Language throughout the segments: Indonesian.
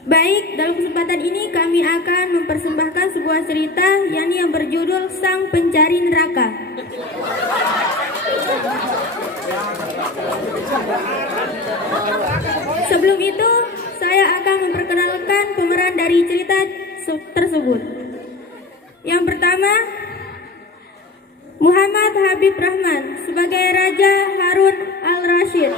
Baik, dalam kesempatan ini kami akan mempersembahkan sebuah cerita yang berjudul Sang Pencari Neraka. Sebelum itu, saya akan memperkenalkan pemeran dari cerita tersebut. Yang pertama, Muhammad Habib Rahman sebagai Raja Harun Al-Rashid.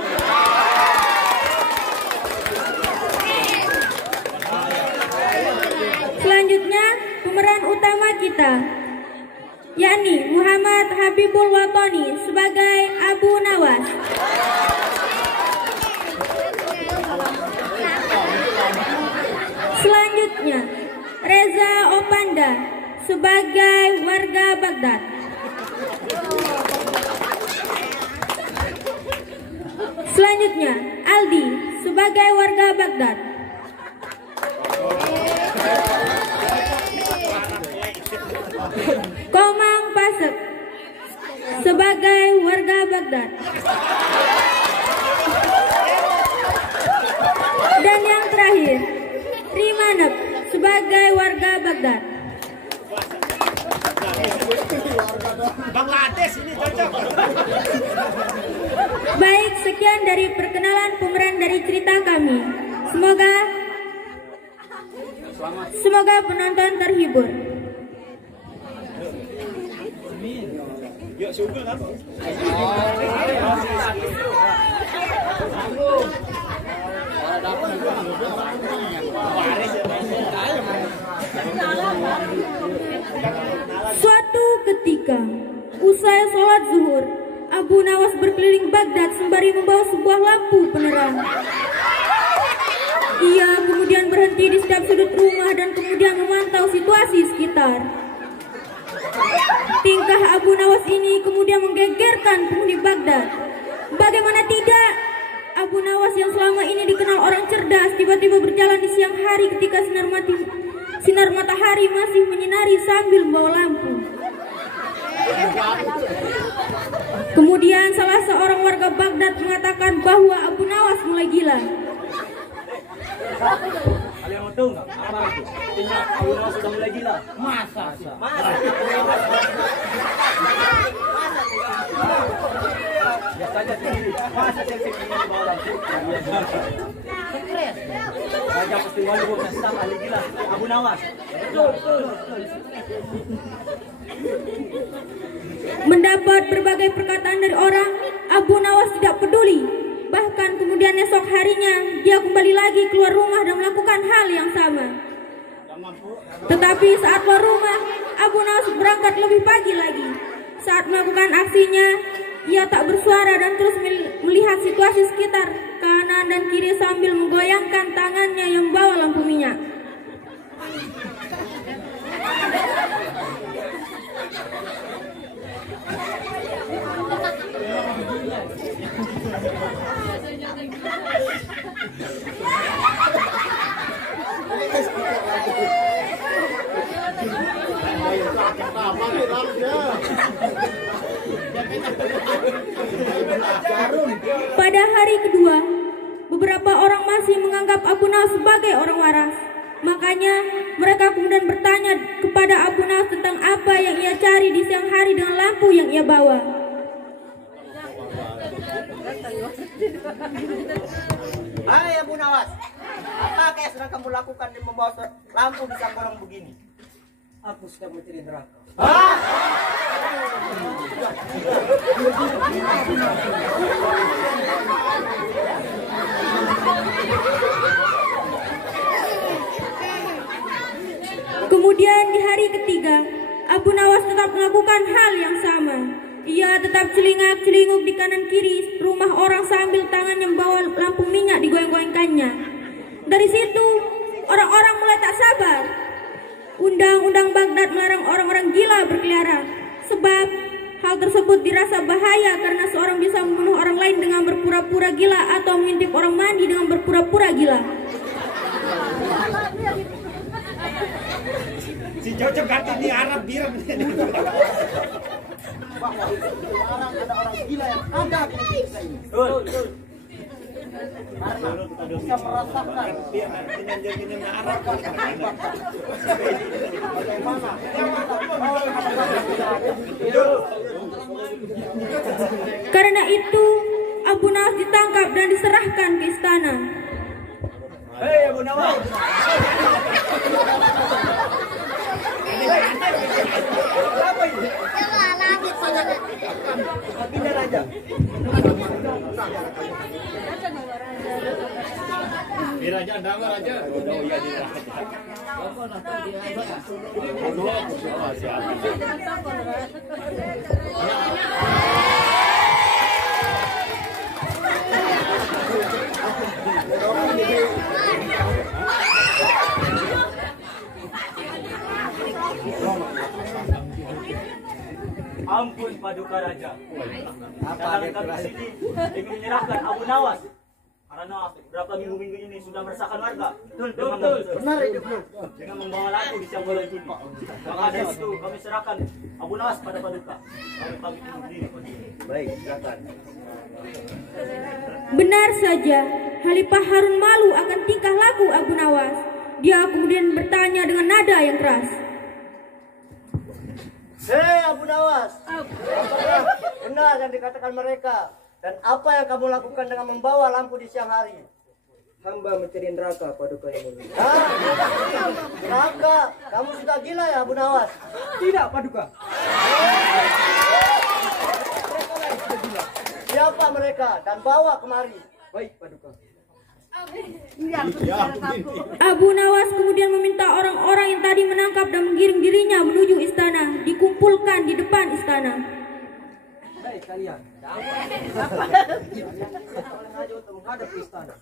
Selanjutnya, pemeran utama kita, yakni Muhammad Habibul Watani sebagai Abu Nawas. Selanjutnya, Reza Opanda sebagai warga Baghdad. Selanjutnya, Aldi sebagai warga Baghdad. Komang Pasek sebagai warga Baghdad. Dan yang terakhir, Rimanep sebagai warga Baghdad. Bangladesh ini cocok. Baik, sekian dari perkenalan pemeran dari cerita kami. Semoga penonton terhibur. Suatu ketika, usai sholat zuhur, Abu Nawas berkeliling Baghdad sembari membawa sebuah lampu penerang. Ia kemudian berhenti di setiap sudut rumah dan kemudian memantau situasi sekitar. Tingkah Abu Nawas ini kemudian menggegerkan penghuni Baghdad. Bagaimana tidak, Abu Nawas yang selama ini dikenal orang cerdas tiba-tiba berjalan di siang hari ketika sinar matahari masih menyinari sambil membawa lampu. Kemudian salah seorang warga Baghdad mengatakan bahwa Abu Nawas mulai gila. Kalian mau tahu nggak apa itu? Abu Nawas sudah mulai gila. Masa? Biasanya sendiri. Masa cek-cek ini di bawah lampu? Raja pasti ngomong tentang ahli gila Abu Nawas. Mendapat berbagai perkataan dari orang, Abu Nawas tidak peduli. Bahkan kemudian esok harinya dia kembali lagi keluar rumah dan melakukan hal yang sama. Tetapi saat keluar rumah, Abu Nawas berangkat lebih pagi lagi. Saat melakukan aksinya, ia tak bersuara dan terus melihat situasi sekitar kanan dan kiri sambil menggoyangkan tangannya yang membawa lampu minyak. Pada hari kedua, beberapa orang masih menganggap Abu Nawas sebagai orang waras. Makanya mereka kemudian bertanya kepada Abu Nawas tentang apa yang ia cari di siang hari dengan lampu yang ia bawa. Hai Abu Nawas, apa yang sedang kamu lakukan di membawa lampu di siang bolong begini? Aku sudah mencari neraka. Kemudian di hari ketiga, Abu Nawas tetap melakukan hal yang sama. Ia tetap celingak-celinguk di kanan kiri rumah orang sambil tangannya membawa lampu minyak digoyang-goyangkannya. Dari situ, orang-orang mulai tak sabar. Undang-undang Baghdad melarang orang-orang gila berkeliaran. Sebab hal tersebut dirasa bahaya karena seorang bisa membunuh orang lain dengan berpura-pura gila atau mengintip orang mandi dengan berpura-pura gila. Si cocok ganti di Arab biram. Bahwa itu dilarang ada orang gila yang ada di negeri kita ini. bisa merasakan bagaimana Karena itu Abu Nawas ditangkap dan diserahkan ke istana. Hei Abu Nawas. Apa ini? Pindah raja. Di raja nama raja. Oh iya di raja. Ampun Paduka Raja. Datang kami sini ingin menyerahkan Abu Nawas karena berapa minggu ini sudah meresahkan warga. Betul. benar itu Dengan membawa lagu di siang boleh ini. Maka dari itu kami serahkan Abu Nawas pada Paduka. Kami pamit undur diri. baik silakan. Benar saja, Khalifah Harun malu akan tingkah laku Abu Nawas. Dia kemudian bertanya dengan nada yang keras. Hei Abu Nawas, apakah benar yang dikatakan mereka? Dan apa yang kamu lakukan dengan membawa lampu di siang hari? Hamba mencari neraka, Paduka yang mulia. Neraka, kamu sudah gila ya Abu Nawas? Tidak, Paduka. Siapa mereka dan bawa kemari? Baik, Paduka. Abu Nawas kemudian meminta orang-orang yang tadi menangkap dan menggiring dirinya menuju istana, dikumpulkan di depan istana. Baik kalian. Maju untuk menghadap ke istana.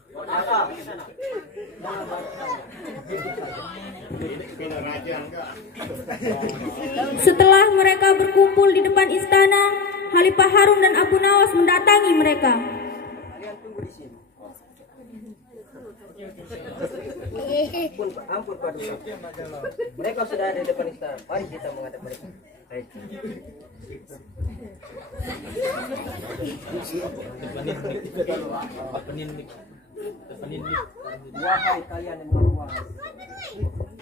Setelah mereka berkumpul di depan istana, Khalifah Harun dan Abu Nawas mendatangi mereka. Kalian tunggu di sini. Ampun Paduka. Mereka sudah ada di depan istana. Mari kita menghadap mereka. Baik. Wahai kalian yang berpuas,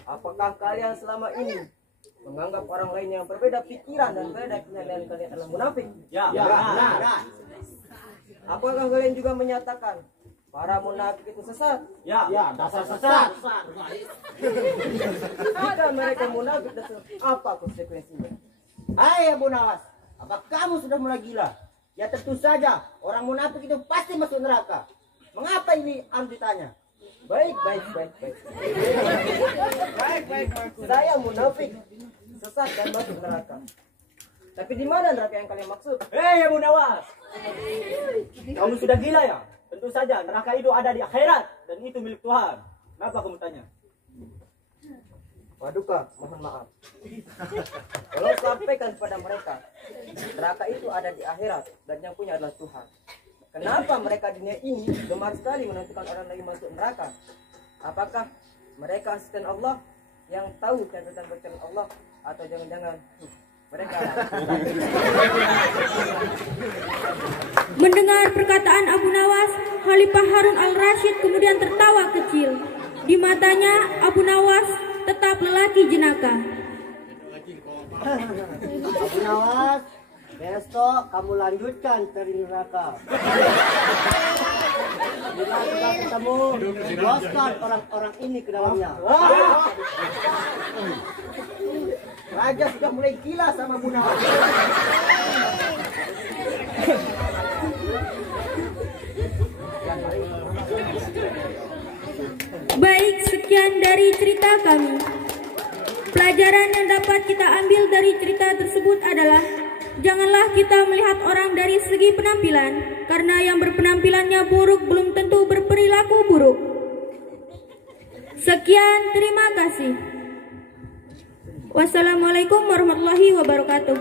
apakah kalian selama ini menganggap orang lain yang berbeda pikiran dan berbeda keyakinan kalian adalah munafik? Ya. Apakah kalian juga menyatakan para munafik itu sesat? Ya, dasar sesat. Jika mereka munafik dan sesat, apa konsekuensinya? Hai Abu Nawas, apa kamu sudah mulai gila? Ya tentu saja, orang munafik itu pasti masuk neraka. Mengapa ini harus ditanya? Baik. Saya munafik, sesat dan masuk neraka. Tapi di mana neraka yang kalian maksud? Hei Abu Nawas. Kamu sudah gila ya? Tentu saja neraka itu ada di akhirat dan itu milik Tuhan. Kenapa kamu tanya? Paduka, mohon maaf. Kalau sampaikan kepada mereka, neraka itu ada di akhirat dan yang punya adalah Tuhan. Kenapa mereka di dunia ini gemar sekali menentukan orang lain masuk neraka? Apakah mereka asisten Allah yang tahu catatan bacaan Allah, atau jangan-jangan mereka? Mendengar perkataan Abu Nawas, Khalifah Harun al-Rashid kemudian tertawa kecil. Di matanya Abu Nawas tetap lelaki jenaka. Abu Nawas, besok kamu lanjutkan cari neraka. Bila sudah ketemu, boskan orang-orang ini ke dalamnya. Raja sudah mulai gila sama Abu Nawas. Baik, sekian dari cerita kami. Pelajaran yang dapat kita ambil dari cerita tersebut adalah janganlah kita melihat orang dari segi penampilan, karena yang berpenampilannya buruk belum tentu berperilaku buruk. Sekian, terima kasih. Wassalamualaikum warahmatullahi wabarakatuh.